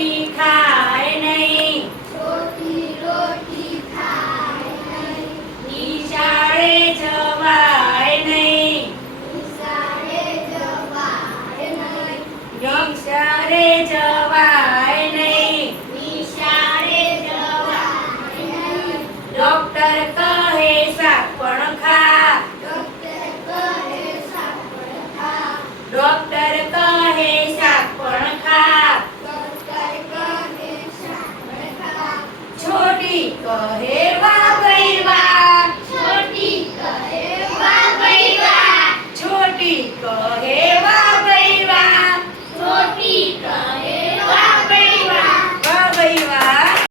રોટી ખાય નહીં રોટી રોટી ખાય નહીં નિશાળે જવાય નહીં નિશાળે જવાય નહીં યક્ષરે જવાય નહીં નિશાળે જવાય નહીં ડોક્ટર કહે શાક પણ ખા ડોક્ટર કહે શાક પણ ખા ડોક્ટર કહે છોટી કહે વાહ ભાઈ વાહ છોટી